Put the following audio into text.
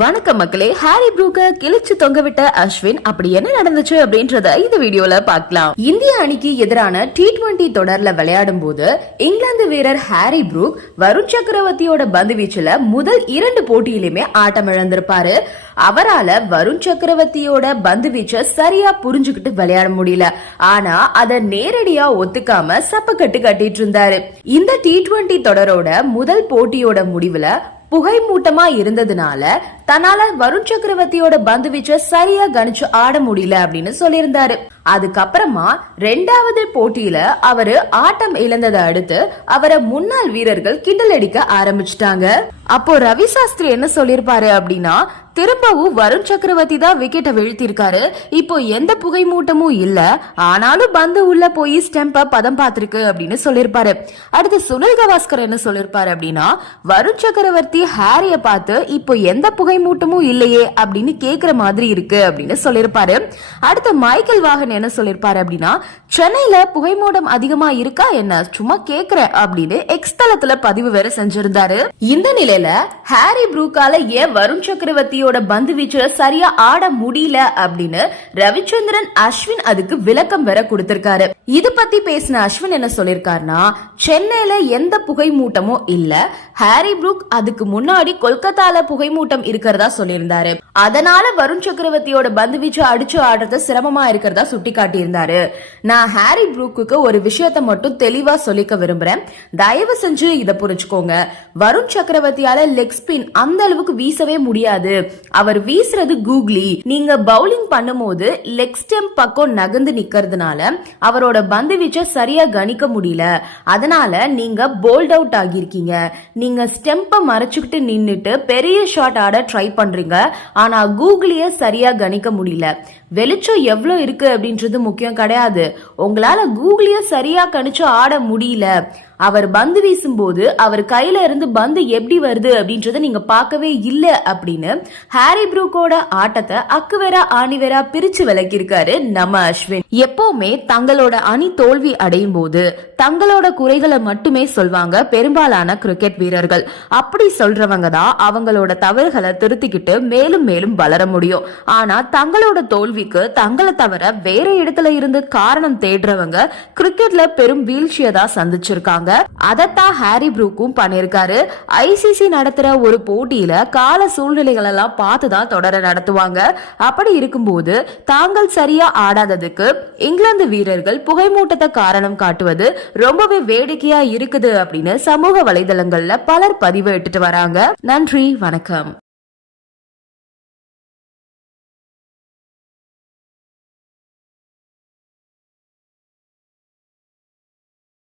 வணக்கம் மக்களே. ஹாரி ப்ரூக்க கிழிச்சு தொங்கவிட்ட அஸ்வின் அப்படி என்ன நடந்துச்சு அப்படின்றத இந்த வீடியோல பார்க்கலாம். இந்திய அணிக்கு எதிரான T20 தொடர்ல விளையாடும் போது இங்கிலாந்து வீரர் ஹாரி ப்ரூக் வருண் சக்கரவர்த்தியோட பந்து வீச்சுல முதல் 2 போட்டியிலுமே ஆட்டம் இழந்திருப்பாரு. அவரால வருண் சக்கரவர்த்தியோட பந்து வீச்ச சரியா புரிஞ்சுக்கிட்டு விளையாட முடியல. ஆனா அத நேரடியா ஒத்துக்காம சப்பக்கட்டு கட்டிட்டு இருந்தாரு. இந்த T20 தொடரோட முதல் போட்டியோட முடிவுல புகை மூட்டமா இருந்ததுனால தன்னால வருண் சக்கரவர்த்தியோட பந்து வீச்ச சரியா கணிச்சு ஆட முடியல அப்படின்னு சொல்லியிருந்தாரு. அதுக்கப்புறமா 2வது போட்டியில அவரு ஆட்டம் இழந்ததை அடுத்து அவரை முன்னாள் வீரர்கள் கிண்டல் அடிக்க ஆரம்பிச்சுட்டாங்க. அப்போ ரவி சாஸ்திரி என்ன சொல்லிருப்பாரு அப்படின்னா, திரும்பவும் வருண் சக்கரவர்த்தி தான் விக்கெட்டை வீழ்த்திருக்காரு, இப்போ எந்த புகை மூட்டமும் இல்ல, ஆனாலும் பந்து உள்ள போய் ஸ்டெம்ப பதம் பார்த்திருக்கு அப்படின்னு சொல்லிருப்பாரு. அடுத்து சுனில் கவாஸ்கர் என்ன சொல்லிருப்பாரு அப்படின்னா, வருண் சக்கரவர்த்தி ஹாரிய பார்த்து இப்போ எந்த புகை மூட்டமும் இல்லையே அப்படின்னு கேக்குற மாதிரி இருக்கு அப்படின்னு சொல்லிருப்பாரு. அடுத்து மைக்கேல் வாகன் என்ன சொல்லிருப்பாரு அப்படின்னா, சென்னையில புகை மூட்டம் அதிகமா இருக்கா என்ன, சும்மா கேக்குறேன் அப்படின்னு எக்ஸ் தளத்துல பதிவு வேற செஞ்சிருந்தாரு. இந்த நிலையில ஹாரி ப்ரூக்கால ஏன் வருண் சக்கரவர்த்தியோட பந்து வீச்சு சரியா ஆட முடியல அப்படின்னு ரவிச்சந்திரன் அஸ்வின் அதுக்கு விளக்கம் வேற கொடுத்திருக்காரு. இது பத்தி பேசின அஸ்வின் என்ன சொல்லிருக்காருன்னா, சென்னையில எந்த புகை மூட்டமும் இல்ல, ஹாரி ப்ரூக் அதுக்கு முன்னாடி கொல்கத்தால புகை மூட்டம் இருக்கிறதா சொல்லியிருந்தாரு. அதனால வருண் சக்கரவர்த்தியோட பந்து வீச்சு அடிச்சு ஆடுறது சிரமமா இருக்கிறதா சுட்டி காட்டியிருந்தாரு. நான் ஹாரி ப்ரூக்கு ஒரு விஷயத்த மட்டும் தெளிவா சொல்லிக்க விரும்புறேன், தயவு செஞ்சு இத புரிஞ்சுக்கோங்க. வருண் சக்கரவர்த்தியால லெக் ஸ்பின் அந்த அளவுக்கு வீசவே முடியாது, அவர் வீசுறது கூகுளி. நீங்க பவுலிங் பண்ணும்போது லெக் ஸ்டெம் பக்கம் நகர்ந்து நிக்கிறதுனால அவரோட பந்து வீச்ச சரியா கணிக்க முடியல, அதனால நீங்க போல்ட் அவுட் ஆகிருக்கீங்க. நீங்க ஸ்டெம்ப மறைச்சுக்கிட்டு நின்னுட்டு பெரிய ஷாட் ஆட ட்ரை பண்றீங்க, ஆனா கூகுளிய சரியா கணிக்க முடியல. வெளிச்சம் எவ்வளவு இருக்கு அப்படின்றது முக்கியம் கிடையாது, உங்களால கூகுளிய சரியா கணிச்சு ஆட முடியல. அவர் பந்து வீசும் போது அவர் கையில இருந்து பந்து எப்படி வருது அப்படின்றத நீங்க பார்க்கவே இல்ல அப்படின்னு ஹாரி ப்ரூக்கோட ஆட்டத்தை அக்குவேரா ஆணிவேரா பிரிச்சு விளக்கியிருக்காரு நம்ம அஸ்வின். எப்பவுமே தங்களோட அணி தோல்வி அடையும் போது தங்களோட குறைகளை மட்டுமே சொல்வாங்க பெரும்பாலான கிரிக்கெட் வீரர்கள். அப்படி சொல்றவங்க தான் அவங்களோட தவறுகளை திருத்திக்கிட்டு மேலும் மேலும் வளர முடியும். ஆனா தங்களோட தோல்விக்கு தங்களை தவிர வேற இடத்துல இருந்து காரணம் தேடுறவங்க கிரிக்கெட்ல பெரும் வீழ்ச்சியை தான் சந்திச்சிருக்காங்க. அதத்தான் ஹாரி ப்ரூக்கும் பண்ணிருக்காரு. ஐசிசி நடத்துற ஒரு போட்டியில கால சூழ்நிலைகள் எல்லாம் பார்த்துதான் தொடர நடத்துவாங்க. அப்படி இருக்கும்போது தாங்கள் சரியா ஆடாததுக்கு இங்கிலாந்து வீரர்கள் புகைமூட்டத்தை காரணம் காட்டுவது ரொம்பவே வேடிக்கையா இருக்குது அப்படின்னு சமூக வலைதளங்கள்ல பலர் பதிவு இட்டுட்டு வராங்க. நன்றி, வணக்கம்.